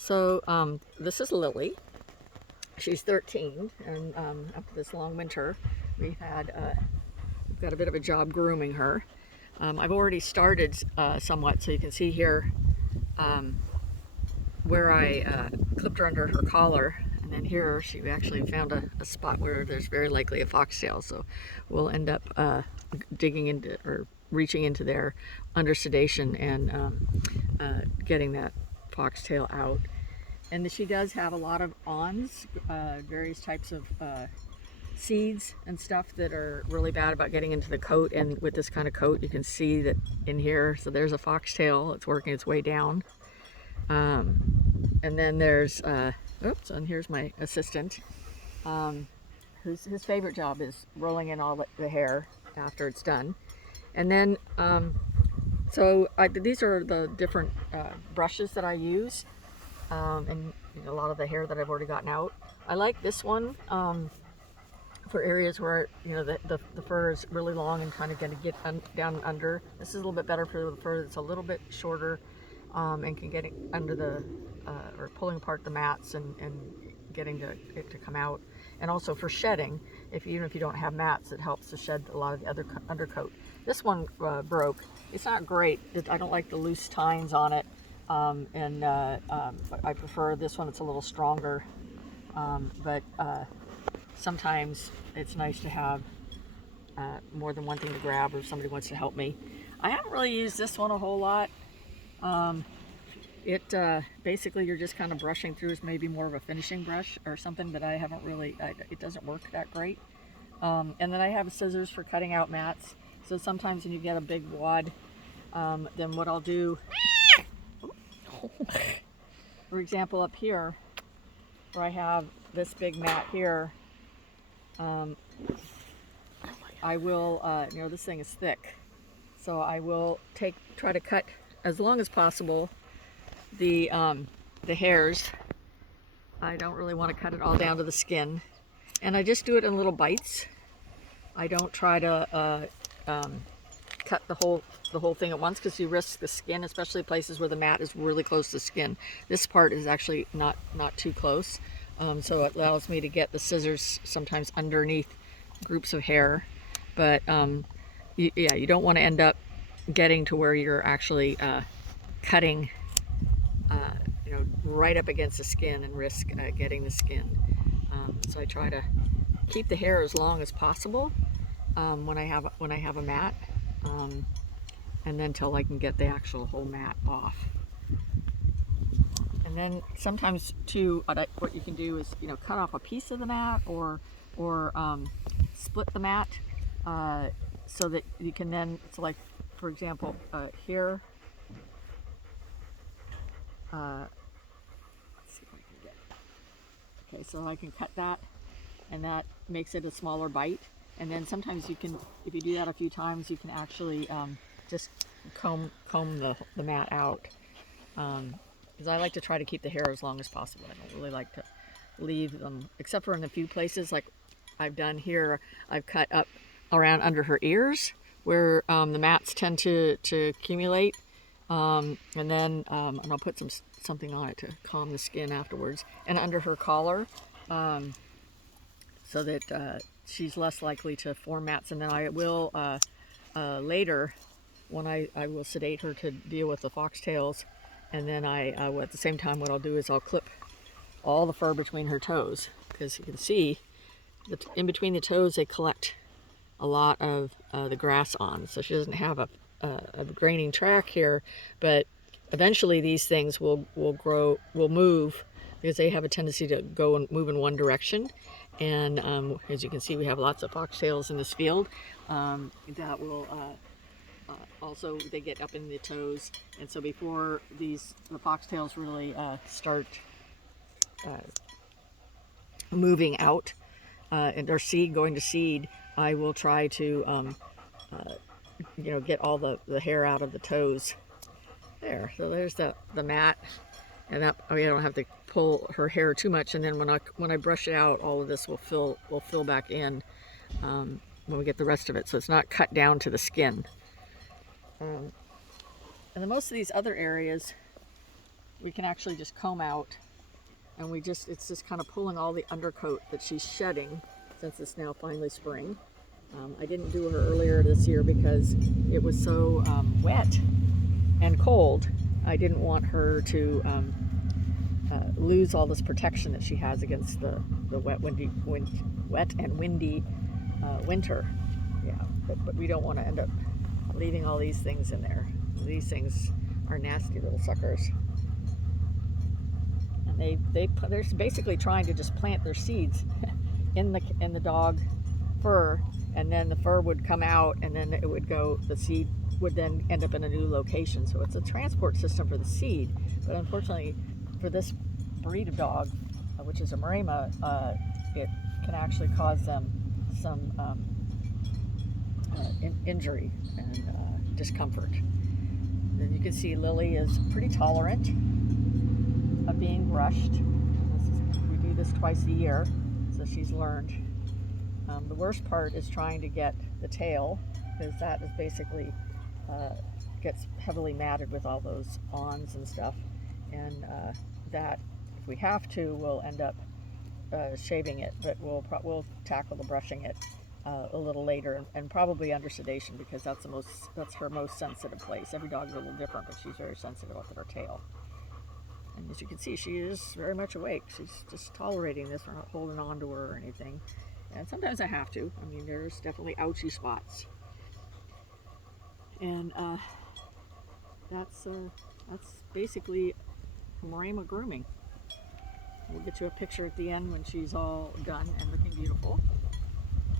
So this is Lily. She's 13, and after this long winter, we've got a bit of a job grooming her. I've already started somewhat, so you can see here where I clipped her under her collar, and then here she actually found a spot where there's very likely a foxtail, so we'll end up digging into or reaching into there under sedation and getting that foxtail out. And she does have a lot of awns, various types of seeds and stuff that are really bad about getting into the coat. And with this kind of coat, you can see that in here. So there's a foxtail. It's working its way down. And then there's, oops, and here's my assistant, his favorite job is rolling in all the hair after it's done. And then, these are the different brushes that I use. And a lot of the hair that I've already gotten out. I like this one for areas where the fur is really long and kind of going to get down under. This is a little bit better for the fur that's a little bit shorter and can get under the or pulling apart the mats and getting it to come out. And also for shedding, even if you don't have mats, it helps to shed a lot of the other undercoat. This one broke. It's not great. I don't like the loose tines on it. But I prefer this one. It's a little stronger, but sometimes it's nice to have more than one thing to grab, or if somebody wants to help me. I haven't really used this one a whole lot. Basically you're just kind of brushing through. It's maybe more of a finishing brush or something that I haven't really, it doesn't work that great. And then I have scissors for cutting out mats. So sometimes when you get a big wad, then what I'll do, for example, up here where I have this big mat here, I will, this thing is thick, so I will try to cut as long as possible the hairs. I don't really want to cut it all down to the skin, and I just do it in little bites. I don't try to cut the whole thing at once, because you risk the skin, especially places where the mat is really close to the skin. This part is actually not too close, so it allows me to get the scissors sometimes underneath groups of hair. But you don't want to end up getting to where you're actually cutting right up against the skin and risk getting the skin. So I try to keep the hair as long as possible when I have a mat. And then till I can get the actual whole mat off. And then sometimes too, what you can do is cut off a piece of the mat or split the mat so that you can then, so like for example here, let's see if I can get, okay, so I can cut that, and that makes it a smaller bite. And then sometimes you can, if you do that a few times, you can actually just comb the mat out. Because I like to try to keep the hair as long as possible. I don't really like to leave them, except for in a few places like I've done here. I've cut up around under her ears where the mats tend to accumulate. And then and I'll put something on it to calm the skin afterwards. And under her collar, so that she's less likely to form mats. And then I will later, when I will sedate her to deal with the foxtails, and then at the same time what I'll do is I'll clip all the fur between her toes, because you can see that in between the toes they collect a lot of the grass on, so she doesn't have a graining track here, but eventually these things will move, because they have a tendency to go and move in one direction. And as you can see, we have lots of foxtails in this field that will also, they get up in the toes. And so before the foxtails really start moving out and their going to seed, I will try to get all the hair out of the toes. There, so there's the mat, and that I don't have to pull her hair too much. And then when I brush it out, all of this will fill back in when we get the rest of it, so it's not cut down to the skin. And then most of these other areas, we can actually just comb out, and it's just kind of pulling all the undercoat that she's shedding since it's now finally spring. I didn't do her earlier this year because it was so wet and cold. I didn't want her to lose all this protection that she has against the wet and windy winter. Yeah, but we don't want to end up leaving all these things in there. These things are nasty little suckers, and they're basically trying to just plant their seeds in the dog fur, and then the fur would come out, and then it would go. The seed would then end up in a new location. So it's a transport system for the seed, but unfortunately, for this breed of dog, which is a Maremma, it can actually cause them some injury and discomfort. And you can see Lily is pretty tolerant of being brushed. We do this twice a year, so she's learned. The worst part is trying to get the tail, because that is basically gets heavily matted with all those awns and stuff, and that if we have to, we'll end up shaving it, but we'll tackle the brushing it a little later, and probably under sedation, because that's her most sensitive place. Every dog's a little different, but she's very sensitive with her tail. And as you can see, she is very much awake. She's just tolerating this. We're not holding on to her or anything. And sometimes I have to. I mean, there's definitely ouchy spots. And that's basically Maremma grooming. We'll get you a picture at the end when she's all done and looking beautiful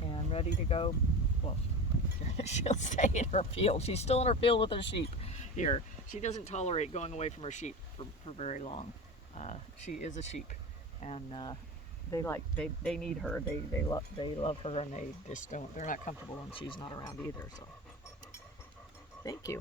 and ready to go. Well, she'll stay in her field. She's still in her field with her sheep here. She doesn't tolerate going away from her sheep for very long. She is a sheep, and they need her. They love her, and they're not comfortable when she's not around either. So thank you.